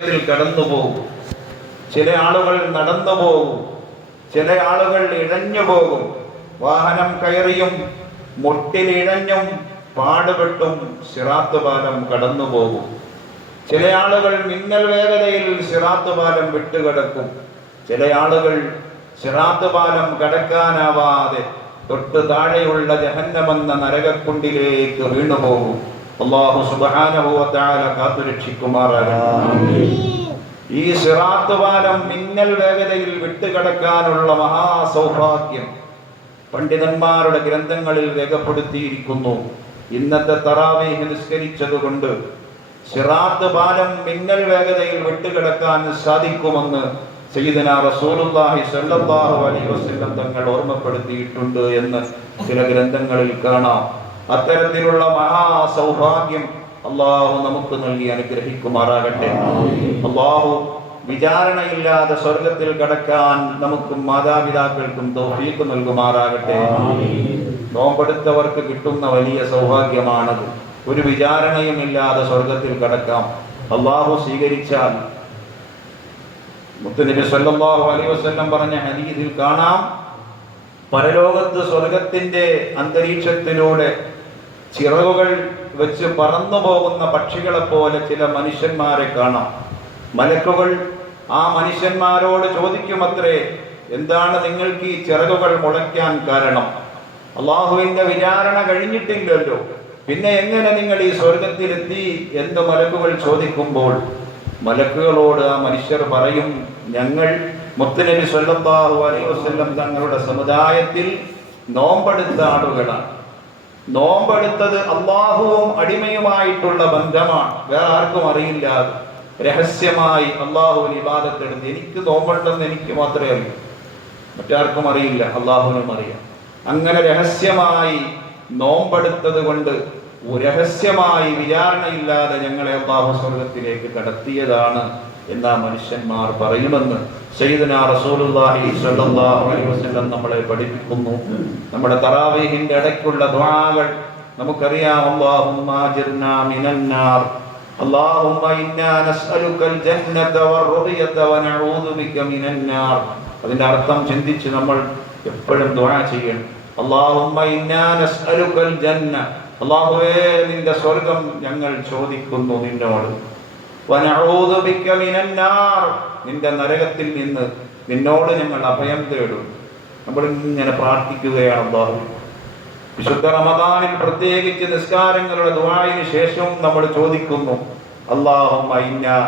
കടന്നു പോകും, ചില ആളുകൾ നടന്നു പോകും, ചില ആളുകൾ ഇഴഞ്ഞു പോകും. വാഹനം കയറിയും മുട്ടിലിഴഞ്ഞും പാടുപെട്ടും സിറാത്ത് പാലം കടന്നു പോകും. ചില ആളുകൾ മിന്നൽ വേഗതയിൽ സിറാത്ത് പാലം വിട്ടുകിടക്കും. ചില ആളുകൾ സിറാത്ത് പാലം കടക്കാനാവാതെ തൊട്ട് താഴെയുള്ള ജഹന്നമെന്ന നരകക്കുണ്ടിലേക്ക് വീണുപോകും. അല്ലാഹു സുബ്ഹാനഹു വ തആല കാത്തുരക്ഷിക്കുമാറാകട്ടെ. ഈ സിറാത്ത് പാലം മിന്നൽ വേഗതയിൽ വിട്ടുകിടക്കാനുള്ള മഹാസൗഭാഗ്യം പണ്ഡിതന്മാരുടെ ഗ്രന്ഥങ്ങളിൽ രേഖപ്പെടുത്തിയിരിക്കുന്നു. ഇന്നത്തെ തറാവീഹ് നിസ്കരിച്ചതുകൊണ്ട് സിറാത്ത് പാലം മിന്നൽ വേഗതയിൽ വിട്ടുകിടക്കാൻ സാധിക്കുമെന്ന് സയ്യിദുനാ റസൂലുള്ളാഹി സ്വല്ലല്ലാഹു അലൈഹി വസല്ലം തങ്ങൾ ഓർമ്മപ്പെടുത്തിയിട്ടുണ്ട് എന്ന് ചില ഗ്രന്ഥങ്ങളിൽ കാണാം. അത്തരത്തിലുള്ള മഹാസൗഭാഗ്യം അള്ളാഹു നമുക്ക് നൽകി അനുഗ്രഹിക്കുമാറാകട്ടെ. അള്ളാഹു വിചാരണയില്ലാതെ സ്വർഗത്തിൽ കടക്കാൻ നമുക്കും മാതാപിതാക്കൾക്കും തൗഫീഖ് നൽകുമാറാകട്ടെ. നോമ്പെടുത്തവർക്ക് കിട്ടുന്ന വലിയ സൗഭാഗ്യമാണത്. ഒരു വിചാരണയും ഇല്ലാതെ സ്വർഗത്തിൽ കടക്കാം. അള്ളാഹു സ്വീകരിച്ചാൽ മുത്തുനബി സല്ലല്ലാഹു അലൈഹി വസല്ലം പറഞ്ഞ ഹദീസിൽ കാണാം, പരലോകത്ത് സ്വർഗത്തിന്റെ അന്തരീക്ഷത്തിലൂടെ ചിറകുകൾ വെച്ച് പറന്നു പോകുന്ന പക്ഷികളെ പോലെ ചില മനുഷ്യന്മാരെ കാണാം. മലക്കുകൾ ആ മനുഷ്യന്മാരോട് ചോദിക്കുമത്രേ, എന്താണ് നിങ്ങൾക്ക് ഈ ചിറകുകൾ മുളയ്ക്കാൻ കാരണം? അള്ളാഹുവിന്റെ വിചാരണ കഴിഞ്ഞിട്ടില്ലല്ലോ, പിന്നെ എങ്ങനെ നിങ്ങൾ ഈ സ്വർഗത്തിലെത്തി എന്ന് മലക്കുകൾ ചോദിക്കുമ്പോൾ മലക്കുകളോട് ആ മനുഷ്യർ പറയും, ഞങ്ങൾ മുത്തുനബി സ്വല്ലല്ലാഹു അലൈഹി വസല്ലം തങ്ങളുടെ സമുദായത്തിൽ നോമ്പെടുത്ത ആളുകളാണ്. നോമ്പെടുത്തത് അള്ളാഹുവും അടിമയുമായിട്ടുള്ള ബന്ധമാണ്. വേറെ ആർക്കും അറിയില്ല. രഹസ്യമായി അള്ളാഹുവിന് ഇബാദത്തെടുത്ത് എനിക്ക് നോമ്പുണ്ടെന്ന് എനിക്ക് മാത്രമേ അറിയൂ, മറ്റാർക്കും അറിയില്ല, അള്ളാഹുവിനും അറിയാം. അങ്ങനെ രഹസ്യമായി നോമ്പെടുത്തത് കൊണ്ട് രഹസ്യമായി വിചാരണയില്ലാതെ ഞങ്ങളെ അല്ലാഹു സ്വർഗത്തിലേക്ക് കടത്തിയതാണ് എന്നാ മനുഷ്യന്മാർ പറയുമെന്ന് സയ്യിദുനാ റസൂലുള്ളാഹി സ്വല്ലല്ലാഹു അലൈഹി വസല്ലം നമ്മളെ പഠിപ്പിക്കുന്നു. നമ്മുടെ തറാവീഹിന്റെ ഇടയ്ക്കുള്ള ദുആകൾ നമുക്കറിയാം. അല്ലാഹുമ്മ അജിർനാ മിനന്നാർ, അല്ലാഹുമ്മ ഇന്നാ നസ്അലുക്കൽ ജന്നത വർ-റുയത വനഊദു ബിക മിനന്നാർ. അതിന്റെ അർത്ഥം ചിന്തിച്ച് നമ്മൾ എപ്പോഴും ദുആ ചെയ്യണം. അല്ലാഹുമ്മ ഇന്നാ നസ്അലുക്കൽ ജന്ന, അല്ലാഹുവേ നിന്റെ സ്വർഗം ഞങ്ങൾ ചോദിക്കുന്നു നിന്നോട്. വനഊദു ബിക മിനന്നാർ, നിന്റെ നരകത്തിൽ നിന്ന് നിന്നോട് ഞങ്ങൾ അഭയം തേടും. നമ്മൾ ഇങ്ങനെ പ്രാർത്ഥിക്കുകയാണ് അല്ലാഹു. വിശുദ്ധ റമദാനിൽ പ്രത്യേകിച്ച് നിസ്കാരങ്ങളുടെ ദുആയിന് ശേഷവും നമ്മൾ ചോദിക്കുന്നു, അല്ലാഹുമ്മ ഇന്നാ